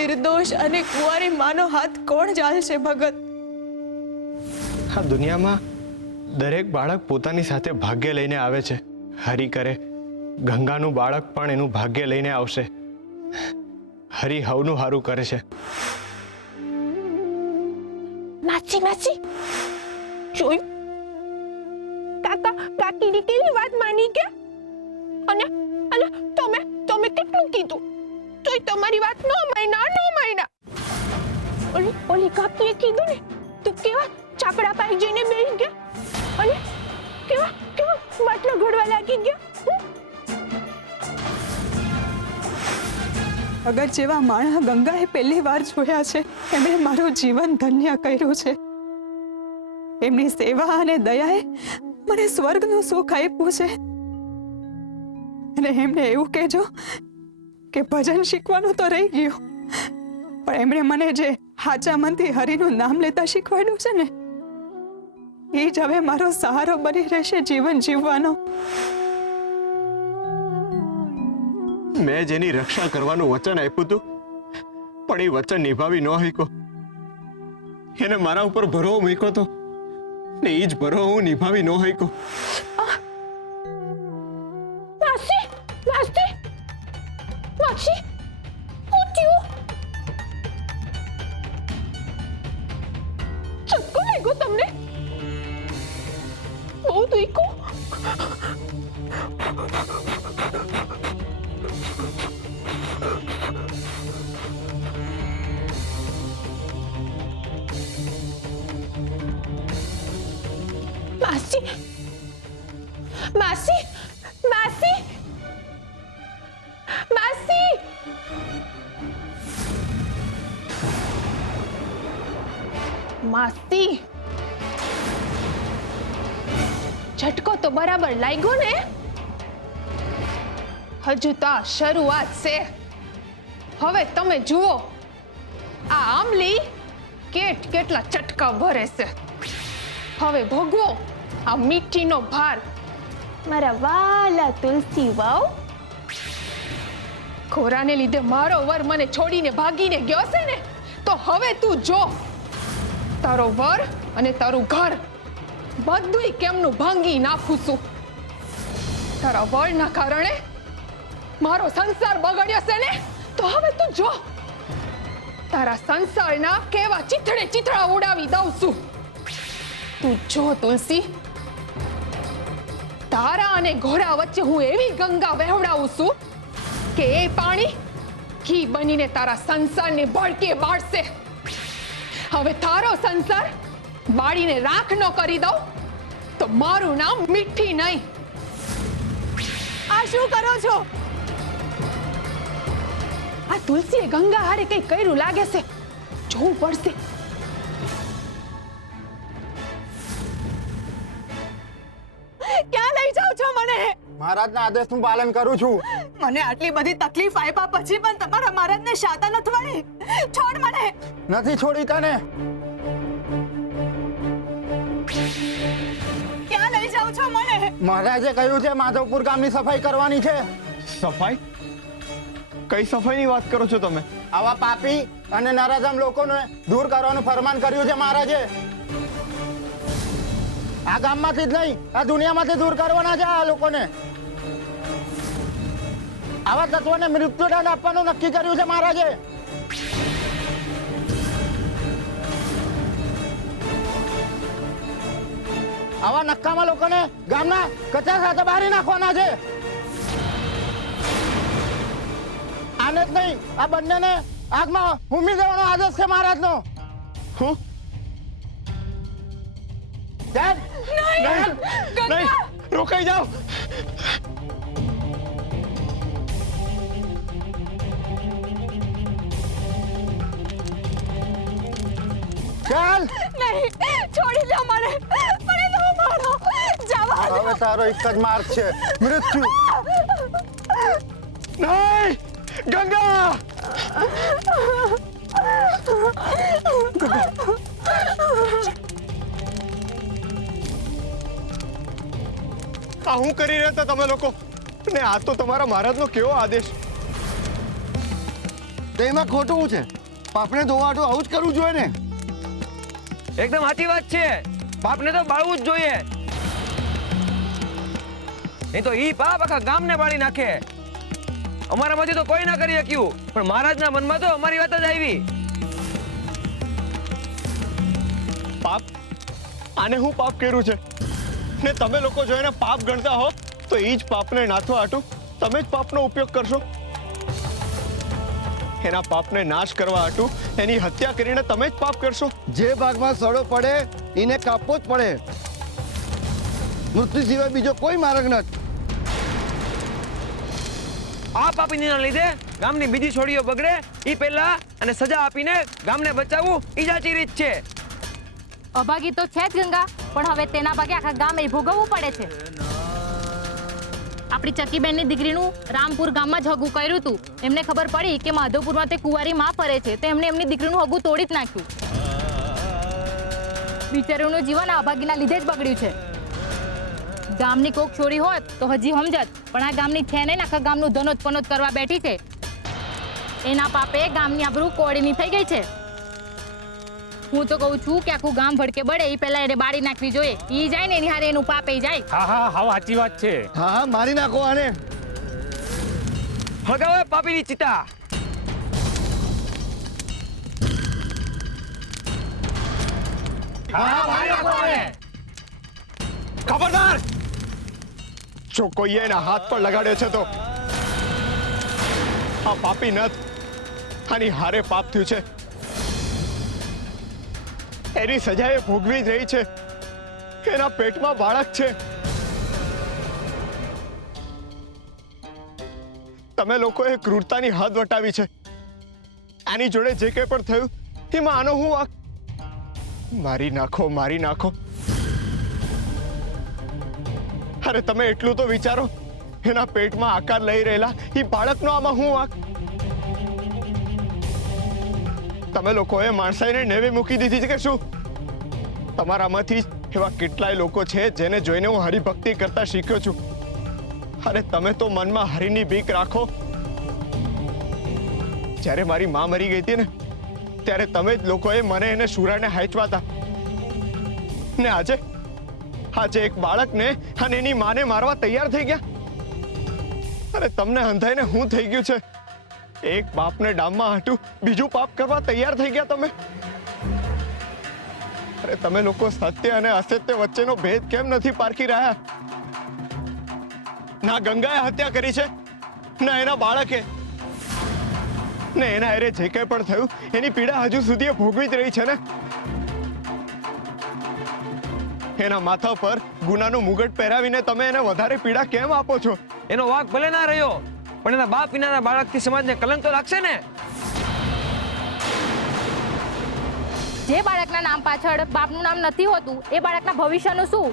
નિર્દોષ અને કુંવારી માનો હાથ કોણ ઝાલશે ભગત? આ દુનિયામાં દરેક બાળક પોતાની સાથે ભાગ્ય લઈને આવે છે. હરિ કરે, ગંગાનું બાળક પણ એનું ભાગ્ય લઈને આવશે. હરિ હવનું હારું કરે છે. માસી માસી જોયું? કાકા કાકીની કેવી વાત માની ગયા? અને અને તમે કેટલું કીધું તોય તમારી વાત નો માયના. ઓલી કાકીએ કીધું ને તો કેવા ચાકડા પાઈ જઈને બેસી ગયા અને કેવા બાટલા ઘડવા લાગી ગયા. અગર જેવા માણસ ગંગાએ પહેલી વાર જોયા છે, એમણે મારું જીવન ધન્ય કર્યું છે. એમની સેવા અને દયાએ મને સ્વર્ગનું સુખ આપ્યું છે. અને એમને એવું કહેજો કે ભજન શીખવાનું તો રહી ગયું, પણ એમણે મને જે હાચા મનથી હરિનું નામ લેતા શીખવાડ્યું છે ને, એ જ હવે મારો સહારો બની રહેશે જીવન જીવવાનો. મેં જેની રક્ષા કરવાનું વચન આપ્યું હતું, પણ એ વચન નિભાવી ન શક્યો. એને મારા ઉપર ભરો મૂક્યો હતો ને એ જ ભરો હું નિભાવી ન શક્યો. માસી ઉઠ્યું? ચક્કુ લાગ્યો તમને? બહુ દુખ્યું? માસી માસી માસી માસી માસી ઝટકો તો બરાબર લાગ્યો ને? હજુ તો આ શરૂઆત છે. હવે તમે જુઓ આ આમલી કેટલા ચટકા ભરે છે. હવે ભોગવો આ મીઠીનો ભાર. મારા વાલા તુલસી વાવ, ખોરાને લીધે મારો વર મને છોડીને ભાગીને ગયો છે ને, તો હવે તું જો તારો વર અને તારું ઘર બધુંય કેમનું ભાંગી નાખું છું. તારા વરના કારણે મારો સંસાર બગડ્યો છે ને, તો હવે તું જો તારા સંસારના કેવા ચીથડા ઉડાવી દઉં છું. તું જો તુલસી, તારા અને ઘોડા વચ્ચે હું એવી ગંગા વહેવડાવું છું કે એ પાણી ઘી બનીને તારા સંસારને ભડકે બાળશે. હવે તારો સંસાર બાળીને રાખ ન કરી દઉં તો મારું નામ મીઠી નહીં. આ શું કરો છો? આ તુલસીએ ગંગા હારે કઈ કર્યું લાગે છે, જોવું પડશે. ક્યાં લઈ જાઓ છો મને? મહારાજના આદેશનું પાલન કરું છું. મને આટલી બધી તકલીફ આપ્યા પછી પણ તમારા મહારાજને શાતા નથી વળી. છોડ મને. નથી છોડી તને. ક્યાં લઈ જાઓ છો મને? મહારાજે કહ્યું છે માધવપુર ગામની સફાઈ કરવાની છે. સફાઈ? કઈ સફાઈની વાત કરો છો તમે? આવા પાપી અને નરાધમ લોકોને દૂર કરવાનું ફરમાન કર્યું છે મહારાજે. આ ગામમાંથી જ નહીં, આ દુનિયામાંથી દૂર કરવાના છે આ લોકોને. આવા તત્વોને મૃત્યુદંડ આપવાનું નક્કી કર્યું છે મહારાજે. આવા નક્કામાં લોકોને ગામના કચરા સાથે બારી નાખવાના છે. આને જ નહીં, આ બંનેને આગમાં ભૂમી દેવાનો આદેશ છે મહારાજનો. હું નહીં, રોકાઈ જાઓ. ચાલ. નહીં, છોડી દો મને. મને ન મારો. જવા દો. હવે તારો એક જ માર્ગ છે, મૃત્યુ. નહીં, ગંગા. આ હું કરી રહ્યા હતા તમે લોકો? ને આ તો તમારા મહારાજનો કેવો આદેશ? તો એમાં ખોટું છે? પાપને ધોવાટું આવું જ કરવું જોઈએ ને. એકદમ સાચી વાત છે. પાપને તો બાળવું જ જોઈએ. નહીં તો ઈ પાપ આખા ગામને બાળી નાખે. અમારામાંથી તો કોઈ ના કરી શક્યું, પણ મહારાજના મનમાં તો અમારી વાત જ આવી. પાપ? આને હું પાપ કર્યું છે? ને તમે લોકો જો એને પાપ ગણતા હો તો એ જ પાપને નાથવા હાટું તમે જ પાપનો ઉપયોગ કરશો. એના પાપને નાશ કરવા હાટું એની હત્યા કરીને તમે જ પાપ કરશો. જે ભાગમાં સડો પડે એને કાપવો જ પડે. મૃત્યુ સિવાય બીજો કોઈ માર્ગ નથી. આ પાપીના લીધે ગામની બીજી છોડીઓ બગડે ઈ પહેલા અને સજા આપીને ગામને બચાવવું ઈ જ સાચી રીત છે. અભાગી તો છે જ ગંગા, પણ હવે તેના ભાગે આખા ગામે ભોગવવું પડે છે. આપણી ચકીબેનની દીકરીનું રામપુર ગામમાં જ હગું કર્યું હતું. એમને ખબર પડી કે માધવપુરમાં તે કુંવારી માં ફરે છે, તો એમને એમની દીકરીનું હગું તોડી જ નાખ્યું. બિચારીનું જીવન આ અભાગીના લીધે જ બગડ્યું છે. ગામની કોક છોરી હોત તો હજી સમજત, પણ આ ગામની છે ને આખા ગામનું ધનોત પનોત કરવા બેઠી છે. એના પાપે ગામની આબરૂ કોળીની થઈ ગઈ છે. હું તો કહું છું કે આખું ગામ ભડકે બળે એ પહેલા એને બાળી નાખવી જોઈએ. ઈ જાય ને એની હારે એનું પાપે જાય. હા હા હા સાચી વાત છે. હા હા મારી નાખો આને. હગાવે પાપીની ચિતા. ખબરદાર! જો કોઈએ એના હાથ પર લગાડ્યો છે તો આ પાપી નથ. આની હારે પાપ થયું છે. એની સજા એ ભોગવી જ રહી છે. એના પેટમાં બાળક છે. તમે લોકોએ ક્રૂરતાની હદ વટાવી છે. આની જોડે જે કંઈ પણ થયું એમાં આનો હું વાંક? મારી નાખો, મારી નાખો. અરે તમે એટલું તો વિચારો, એના પેટમાં આકાર લઈ રહેલા એ બાળકનો આમાં હું વાંક? તમે લોકોએ માણસાઈને નેવે મૂકી દીધી છે કે શું? તમારામાંથી એવા કેટલાય લોકો છે જેને જોઈને હું હરિભક્તિ કરતા શીખ્યો છું. અરે તમે તો મનમાં હરિની બીક રાખો. જ્યારે મારી માં મરી ગઈ હતી ને ત્યારે તમે જ લોકોએ મને એને શુરાને હાંચવાતા. ને આજે એક બાળકને અને એની માને મારવા તૈયાર થઈ ગયા. અરે તમને હંધાઈને હું થઈ ગયું છે? એક બાપને ડામમાં હાટું બીજું પાપ કરવા તૈયાર થઈ ગયા તમે. અરે તમે લોકો સત્ય અને અસત્ય વચ્ચેનો ભેદ કેમ નથી પારખી રહ્યા? ના ગંગાએ હત્યા કરી છે, ના એના બાળકે. ને એના એરે જે કંઈ પણ થયું એની પીડા હજુ સુધી ભોગવી જ રહી છે ને. એના માથા પર ગુનાનું મુગટ પહેરાવીને તમે એને વધારે પીડા કેમ આપો છો? એનો વાંક ભલે ના રહ્યો, પણ એના બાપ વિનાના બાળકથી સમાજને કલંક તો લાગશે ને. જે બાળકના નામ પાછળ બાપનું નામ નથી હોતું એ બાળકના ભવિષ્યનું શું?